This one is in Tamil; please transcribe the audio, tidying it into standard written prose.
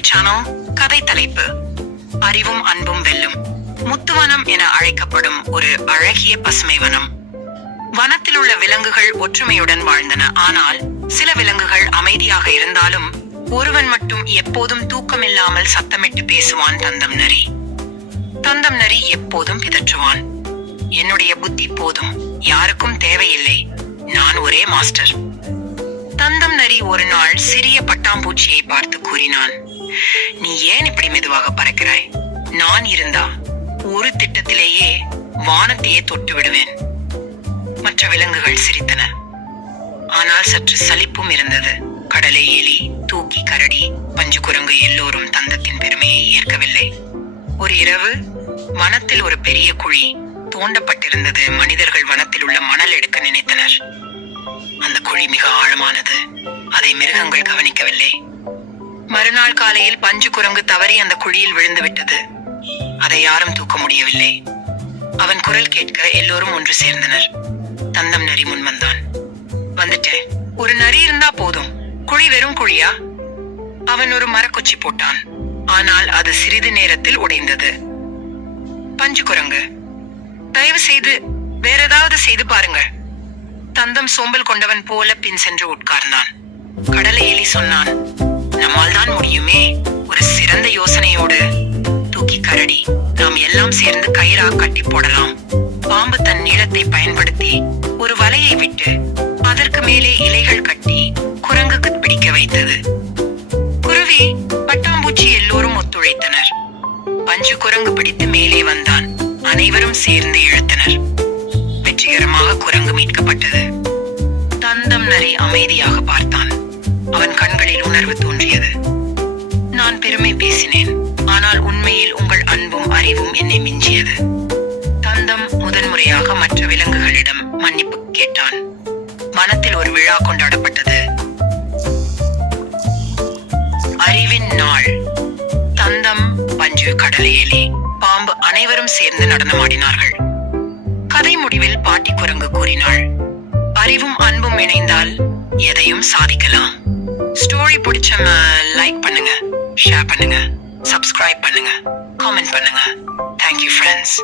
My channel. கதை தலைப்பு: அறிவும் அன்பும் வெல்லும். முத்துவனம் என அழைக்கப்படும் ஒரு அழகிய பசுமை வனம். வனத்தில் உள்ள விலங்குகள் ஒற்றுமையுடன் வாழ்ந்தன. ஆனால் சில விலங்குகள் அமைதியாக இருந்தாலும் ஒருவன் மட்டும் எப்போதும் தூக்கமில்லாமல் சத்தமிட்டு பேசுவான். தந்தம் நரி. தந்தம் நரி எப்போதும் பிதற்றுவான். என்னுடைய புத்தி போதும், யாருக்கும் தேவையில்லை, நான் ஒரே மாஸ்டர். தந்தம் நரி ஒரு நாள் சிறிய பட்டாம்பூச்சியை பார்த்து கூறினான், நீ ஏன் இப்படி மெதுவாக பறக்கிறாய்? நான் இருந்தா ஒரு திட்டத்திலேயே வானத்தையே தொட்டு விடுவேன். மற்ற விலங்குகள் சிரித்தன. ஆனால் சற்று சலிப்பும் இருந்தது. கடலை எலி, தூக்கி கரடி, பஞ்சு குரங்கு எல்லோரும் தந்தத்தின் பெருமையை ஏற்கவில்லை. ஒரு இரவு வனத்தில் ஒரு பெரிய குழி தோண்டப்பட்டிருந்தது. மனிதர்கள் வனத்தில் உள்ள மணல் எடுக்க நினைத்தனர். அந்த குழி மிக ஆழமானது. அதை மிருகங்கள் கவனிக்கவில்லை. மறுநாள் காலையில் பஞ்சு குரங்கு தவறி அந்த குழியில் விழுந்து விட்டது. அதை யாரும் தூக்க முடியவில்லை. அவன் குரல் கேட்க எல்லோரும் ஒன்று சேர்ந்தனர். தந்தம் நரி முன் வந்தான். வந்துட்டேன். ஒரு நரி இருந்தா போதும். குழி வெறும் குழியா? அவன் ஒரு மரக்குச்சி போட்டான். ஆனால் அது சிறிது நேரத்தில் உடைந்தது. பஞ்சு குரங்கு, தயவு செய்து வேற ஏதாவது செய்து பாருங்க. தந்தம் சோம்பல் கொண்டவன் போல பின் சென்று உட்கார்ந்தான். கடலை எலி சொன்னான், நம்மால் தான் முடியுமே. ஒரு சிறந்த யோசனையோடு. தூக்கி கரடி, நாம் எல்லாம் சேர்ந்து கயிறா கட்டி போடலாம். பாம்பு தன் நீளத்தை பயன்படுத்தி ஒரு வலையை விட்டு அதற்கு மேலே இலைகள் கட்டி குரங்குக்கு பிடிக்க வைத்தது. குருவி, பட்டாம்பூச்சி எல்லோரும் ஒத்துழைத்தனர். பஞ்சு குரங்கு பிடித்து மேலே வந்தான். அனைவரும் சேர்ந்து இழுத்தனர். வெற்றிகரமாக குரங்கு மீட்கப்பட்டது. தந்தம் நரி அமைதியாக பார்த்தான். அவன் கண்களில் உணர்வு தோன்றியது. நான் பெருமை பேசினேன், ஆனால் உண்மையில் உங்கள் அன்பும் அறிவும் என்னை மிஞ்சியது. தந்தம் முதன்முறையாக மற்ற விலங்குகளிடம் மன்னிப்பு கேட்டான். வனத்தில் ஒரு விழா கொண்டாடப்பட்டது. அறிவின் நாள். தந்தம், பஞ்சு, கடலை எலி, பாம்பு அனைவரும் சேர்ந்து நடனமாடினார்கள். கதை முடிவில் பாட்டி குரங்கு கூறினாள், அறிவும் அன்பும் இணைந்தால் எதையும் சாதிக்கலாம். ஸ்டோரி பிடிச்ச லைக் பண்ணுங்க, ஷேர் பண்ணுங்க, சப்ஸ்கிரைப் பண்ணுங்க, காமெண்ட் பண்ணுங்க. Thank you friends.